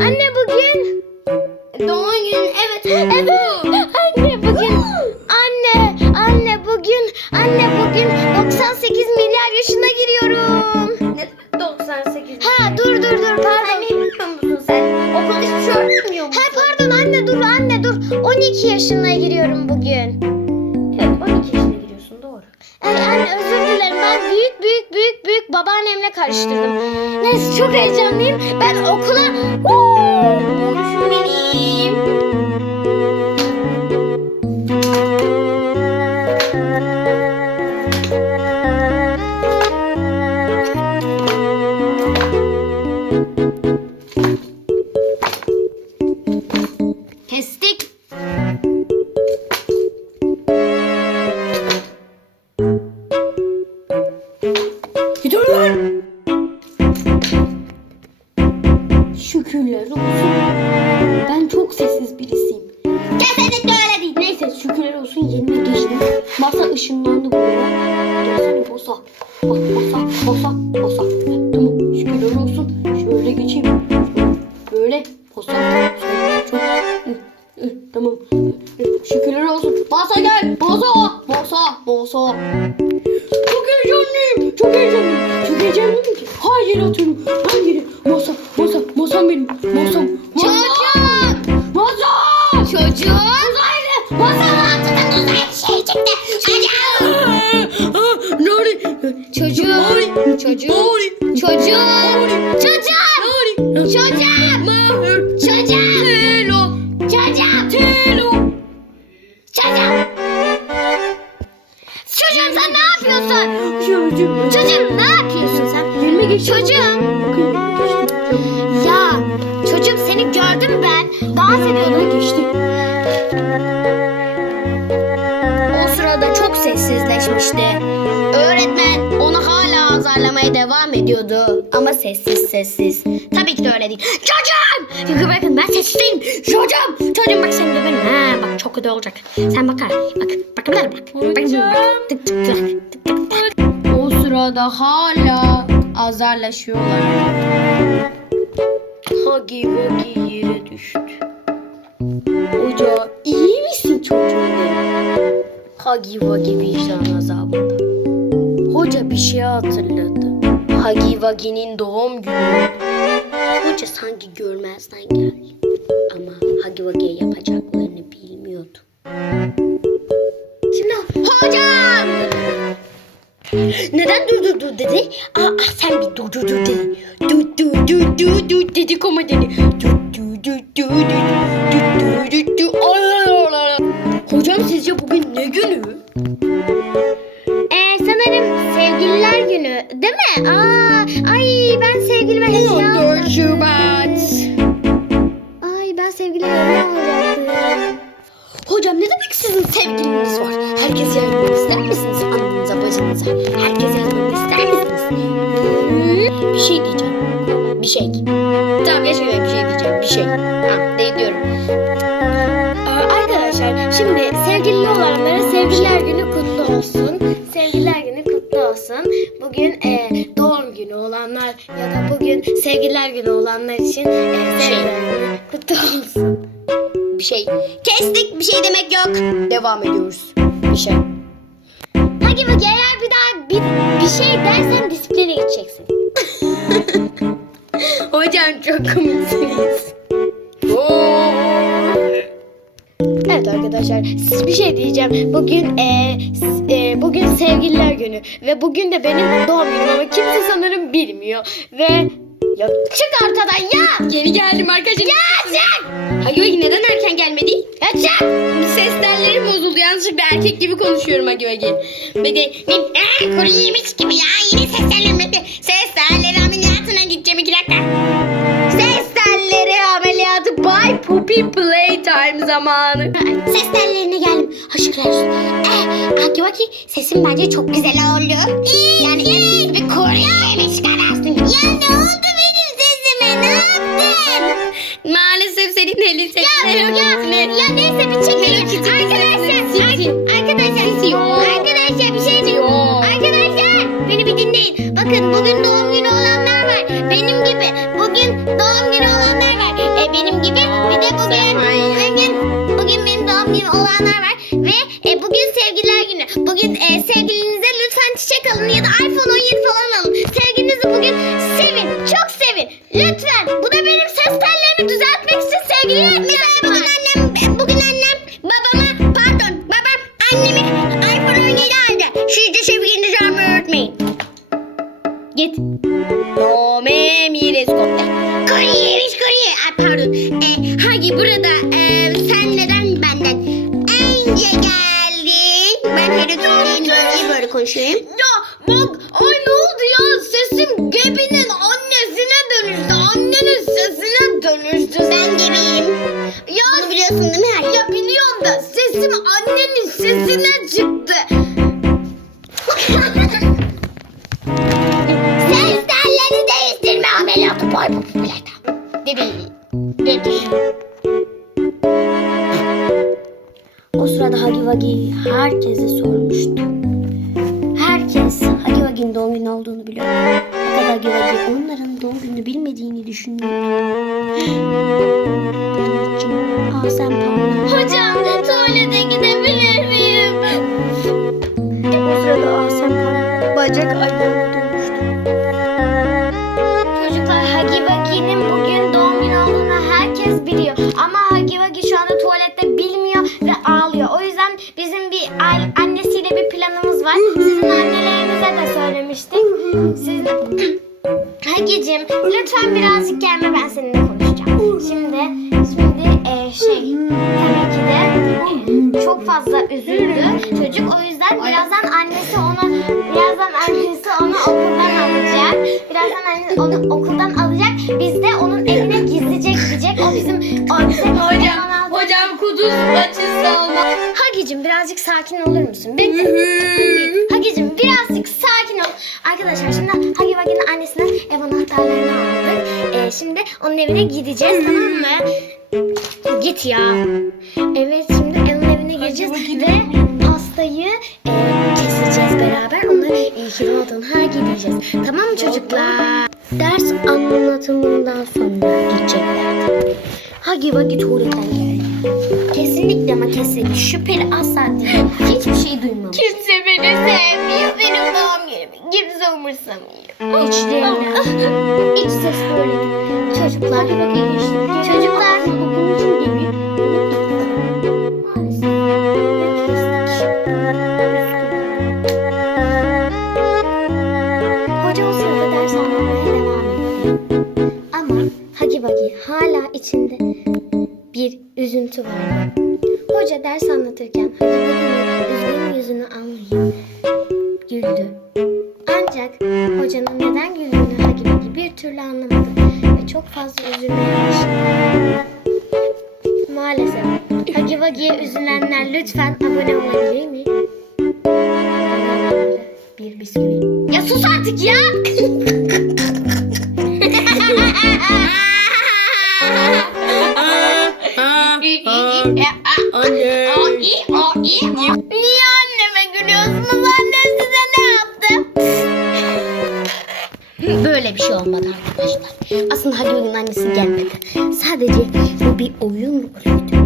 Anne bugün Doğum günün evet. Evet. Anne bugün anne anne bugün anne bugün 98 milyar yaşına giriyorum. Ne demek 98? Ha dur dur dur pardon. ne bilmiyor musun sen? Okulda hiçbir şey öğrenmiyor musun? Ha pardon anne dur anne dur. 12 yaşına giriyorum bugün. Evet 12 yaşına giriyorsun doğru. Ay anne özür ben büyük büyük büyük büyük babaannemle karıştırdım. Neyse çok heyecanlıyım. Ben okula benim. Olsun yerime geçtim. Masa ışınlandı buraya. Gelsene masa. Bak masa, masa, masa. Tamam şükürler olsun. Şöyle geçeyim. Böyle masa. Çok, Tamam. Şükürler olsun. Masa gel. Masa. Masa. Masa. Çok heyecanlıyım. Çok heyecanlıyım. Çok heyecanlıyım ki. Yere atıyorum. Yere. Masa. Masa. Masam benim. Masam. Masa. Masa. Çocuğum. Uzaylı. Masanın altından uzaylı şey çıktı. Nuri. Çocuğum. Çocuğum. Çocuğum. Çocuğum. Çocuğum. Mahur. Çocuğum. Telo. Çocuğum. Telo. Çocuğum. Çocuğum sen ne yapıyorsun? Çocuğum. Çocuğum ne yapıyorsun sen? Yerime geç. Çocuğum. Ya çocuğum seni gördüm ben. Dans ediyordun. Azarlamaya devam ediyordu. Ama sessiz sessiz. Tabii ki de öyle değil. Çocuğum! Çünkü bakın ben sessiz değilim. Çocuğum! Çocuğum bak seni döverim. Ha, bak çok kötü olacak. Sen bakar. Bak. Bakın bak. Bak. Bak. bak. Tık tık tık. Tık tık tık. O sırada hala azarlaşıyorlar. Hagi Vagi yere düştü. Hoca iyi misin çocuğum? Hagi Vagi vicdan azabında. Hoca bir şey hatırladı. Hagi Vagi'nin doğum günü. Hoca sanki görmezden geldi. Ama Hagi Vagi'ye yapacaklarını bilmiyordu. Şimdi hocam! Neden dur dur dur dedi? Aa, ah, sen bir dur dur dur dedi. Dur dur dur dur dur dedi. Dur dur dur dur dur dur dur dur dur. Ay. Hocam sizce bugün ne günü? Değil mi? Aa, ay ben sevgilime hediye aldım. Şubat. Ay ben sevgilime hediye alacaktım. Hocam ne demek sizin sevgiliniz var? Herkes yardım ister misiniz? Annenize, bacınıza. Herkes yardım ister misiniz? Bir şey diyeceğim. Bir şey. Tamam yaşamıyorum bir şey diyeceğim. Bir şey. Ha, de diyorum. Arkadaşlar şimdi sevgili olanlara sevgililer günü kutlu olsun. Bugün sevgililer günü olanlar için e, günü kutlu olsun. Bir şey. Kestik bir şey demek yok. Devam ediyoruz. Bir şey. Hadi bak eğer bir daha bir, bir şey dersen disipline gideceksin. Hocam çok komiksiniz. Evet arkadaşlar siz bir şey diyeceğim. Bugün e, s- e, bugün sevgililer günü ve bugün de benim doğum günüm ama kimse sanırım bilmiyor ve ya çık ortadan ya. Yeni geldim arkadaşlar. Ya çık. Hayır neden erken gelmedi? Ya çık. Ses tellerim bozuldu. Yanlışlıkla erkek gibi konuşuyorum Vagi. Bir de "Aa, kuru yemiş gibi ya. Yine ses tellerim bekle. Ses telleri ameliyatına gideceğim iki dakika. Ses telleri ameliyatı by Poppy Playtime zamanı. Ses tellerine geldim. Haşıklar olsun. Eh, Aki Vaki sesin bence çok güzel oldu. Yani eskisi bir Kore çıkararsın. Ya ne oldu benim sesime? Ne yaptın? Maalesef senin elin ses Ya, ya, ya neyse bir çekelim. Arkadaşlar, ar- arkadaşlar, arkadaşlar bir şey. Yok. Arkadaşlar beni bir dinleyin. Bakın bugün doğum günü olanlar var. Benim olmayanlar var. Ve e, bugün sevgililer günü. Bugün e, sevgilinize lütfen çiçek alın ya da iPhone 17 falan alın. Sevgilinizi bugün sevin. Çok sevin. Lütfen. Konuşuyorum. Ya bak ay ne oldu ya sesim Gebi'nin annesine dönüştü. Annenin sesine dönüştü. Ben gebeyim. Ya Bunu biliyorsun değil mi Hagi? Ya biliyorum da sesim annenin sesine çıktı. Ses telleri değiştirme ameliyatı boy bu bileta. Debi. Debi. O sırada Hagi Vagi herkese sormuştu. Olduğunu biliyor. Fakat Hagi Vagi onların doğum gününü bilmediğini düşünüyor. Aa sen pardon. Hocam tuvalete gidebilir miyim? O sırada Asem bacak ayağına lütfen birazcık gelme ben seninle konuşacağım. Şimdi şimdi e, şey tabii ki de e, çok fazla üzüldü çocuk. O yüzden birazdan annesi onu birazdan annesi onu okuldan alacak. Birazdan annesi onu okuldan alacak. Biz de onun evine gizlice gidecek. O bizim o bize Hocam, hocam kuduz açısı olmaz. Hagicim birazcık sakin olur musun? Hagi- Hagicim birazcık sakin ol. Arkadaşlar şimdi Hagi Vagi'nin annesine ev anahtarlarını aldık. Ee, şimdi onun evine gideceğiz tamam mı? Git ya. Evet şimdi onun evine gireceğiz ve pastayı e, keseceğiz beraber. Ona iyi ki doğdun Hagi diyeceğiz. Tamam mı çocuklar? Ders anlatımından sonra gidecekler. Hagi Vagi tuvaletten geldi. Kesinlikle ama kesinlikle şüpheli asla değil. Hiçbir şey duymamış. Kimse beni sevmiyor. Benim doğum günümü kimse umursamıyor. İçlerinden. İç ses böyle. Çocuklar. Çocuklar. Hoca o sırada ders anlatmaya devam ediyor. Ama Hagi Vagi hala içinde bir üzüntü var. Hoca ders anlatırken Hagi Vagi'nin üzgün yüzünü anlayıp güldü. Ancak hocanın neden güldüğünü Hagi Vagi bir türlü anlamadı ve çok fazla üzülmeye başladı. Maalesef Hagi Vagi'ye üzülenler lütfen abone olabilir mi? Bir bisküvi. Ya sus artık ya! şey olmadı arkadaşlar. Aslında Hagi'nin annesi gelmedi. Sadece bu bir oyun rolüydü.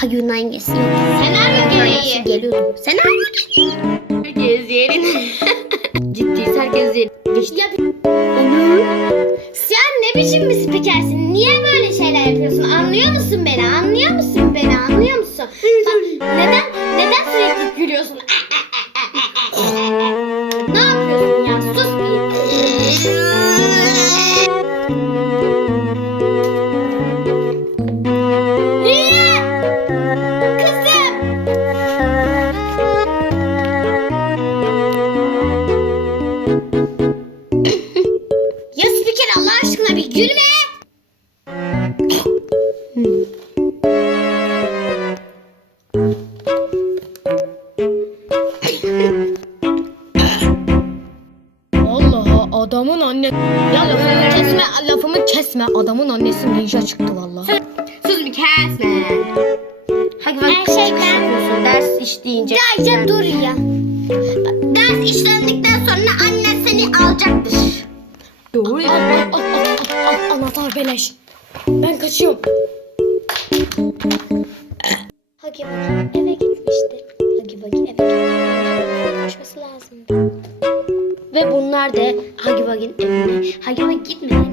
Hagi'nin annesi yok. Senaryo gereği. Geliyordu. Senaryo gereği. Herkes yerine. Ciddi herkes yerine. Geçti. Ya Sen ne biçim bir spikersin? Niye böyle şeyler yapıyorsun? Anlıyor musun beni? Anlıyor musun beni? Anlıyor musun? Bak, neden neden sürekli gülüyorsun? adamın anne... Ya lafımı kesme, lafımı kesme. Adamın annesi ninja çıktı vallahi. Sus bir kesme. Hadi bak Her şey ben- yapıyorsun ders işleyince. Ya dur ya. Ders işlendikten sonra annen seni alacaktır. Doğru ya. Anahtar beleş. Ben kaçıyorum. Hagi Vagi eve gitmişti. Hagi Vagi Bunlar da Hagi Vagi'nin evine. Hagi Vagi gitmeden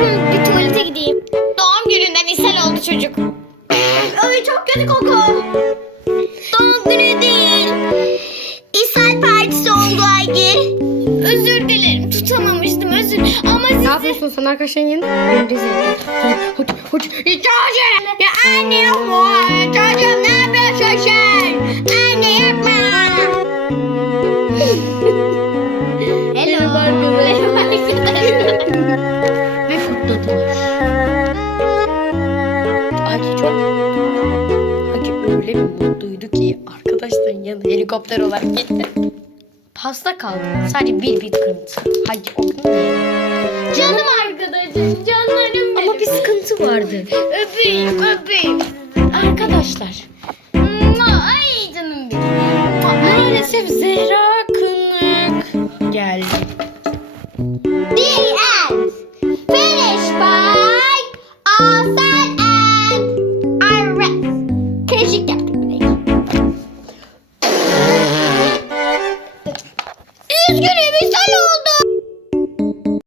durun bir tuvalete gideyim. Doğum gününden ishal oldu çocuk. Ay çok kötü koku. Doğum günü değil. İshal partisi oldu Agi. Özür dilerim tutamamıştım özür. Ama sizi... Ne yapıyorsun sen arkadaşların yanında? Beni rezil. Hadi hadi. Çocuğum. Ya anne yapma. Çocuğum ne yapıyorsun sen? Anne yapma. Hello. Merhaba arkadaşlar. Ve kutladılar. Hacı çok Hacı öyle bir mutluydu ki arkadaşların yanına helikopter olarak gitti. Pasta kaldı. Sadece bir bit kırıntı. Hacı o. Canım arkadaşım. Canlarım benim. Ama bir sıkıntı vardı. Öpeyim öpeyim. Arkadaşlar Ay canım benim. maalesef Zehra